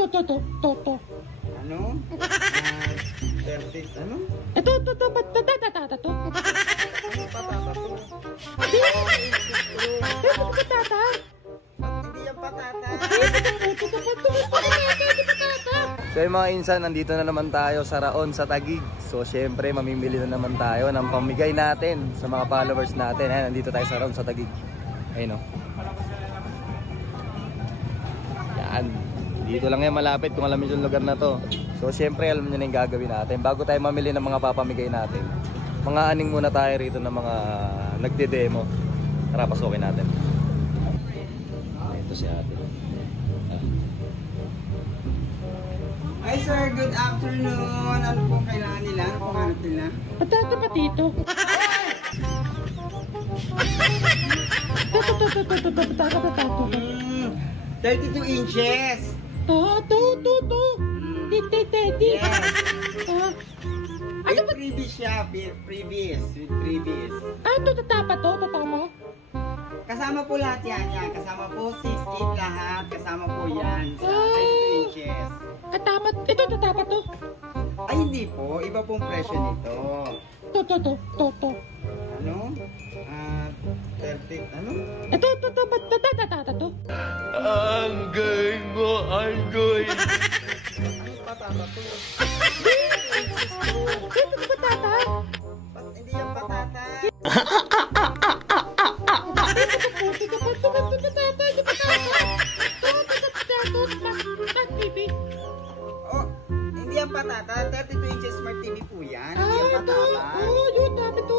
To. Ano? 30, ano? Ito, patata to. Ano patata to? Ito, patata. Hindi yung patata. So yung mga insan, nandito na naman tayo sa Raon, sa Taguig. So syempre, mamimili na naman tayo ng pamigay natin sa mga followers natin. Ayan, nandito tayo sa Raon, sa Taguig. Ayun o. Yan. Dito lang yan malapit kung alam nyo yung lugar na to. So syempre, alam nyo na yung gagawin natin. Bago tayo mamili ng mga papamigay natin, mga aning muna tayo rito ng mga nagde-demo. Tara, pasukin natin. Ito si ate. Hi sir, good afternoon. Ano po kailangan nila? Ano pong hanap nila? Patata pa dito. Patata. 32 inches. To. Titi. Yes. Ano With ba? previous siya, previous. With previous. Ito, tatapa to, tatama. Kasama po lahat yan. Kasama po 6'8 lahat. Kasama po yan sa 32 inches. Katama, ito, tatapa to. Ay, hindi po. Iba pong presyo nito. To. Ano? 30, ano? Ito, tatata to. Ang gay mo, ang gay. Ano patata to? Ito, patata. Hindi yung patata. Oh, hindi yung patata. 32 inches smart TV po yan. Hindi yung patata. Yun, dami to.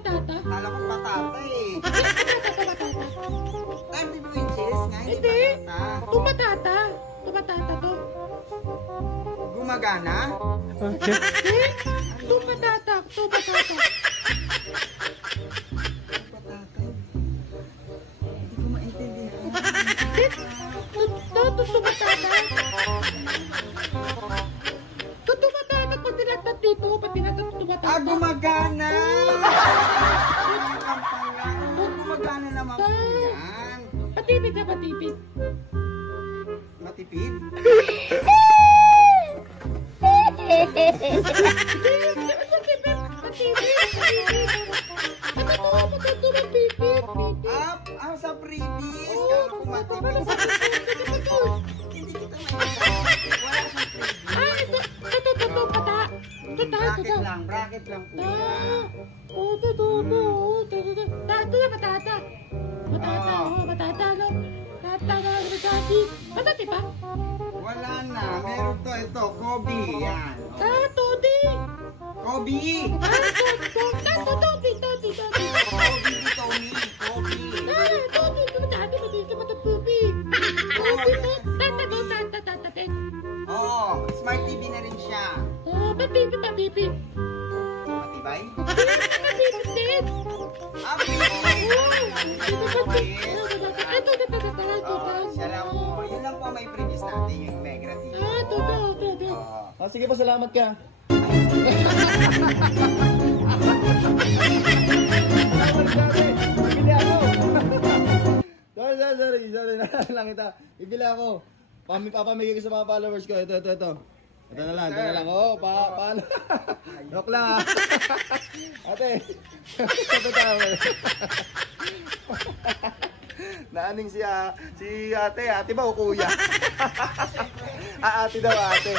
Tata. Kala ko patata eh. 32 inches nga, hindi Hindi. patata. Tumatata to. Gumagana? Tumatata. Patata. Hindi ko maintindihan. Tumatata. Tumatata pag tinatat dito. Pag tinatat tumatata. Gumagana! Gumagana naman po yan. Patipid na patipid. Matipid? Sa previous. Kala ko matipid. Hindi kita maintindihan. Wala siyang previous. Bracket lang po yan. Matati pa? Wala na. Meron to. Ito. Kobe. Yan. Todi! Kobe! Todi! Kobe ni Tony. Kobe. Todi! Tumatati mo dito matapupi! Tatatin! Oo. Smart TV na rin siya. Papipi! Matibay? Papipi din! Siya lang po. Yun lang po may previous natin. Yung Megra TV. Sige po, salamat ka. Bibili ako. Sorry. Lang kita. Bibili ako. Papamigay ko sa mga followers ko. Ito. Ito na lang. Oo, paano? Joke lang ha. Ate. Ito tayo. Naaning si ate. Ate ba o kuya? Ate daw ate.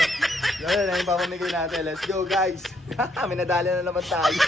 Yan yung papamigay natin. Let's go guys. May nadali na naman tayo.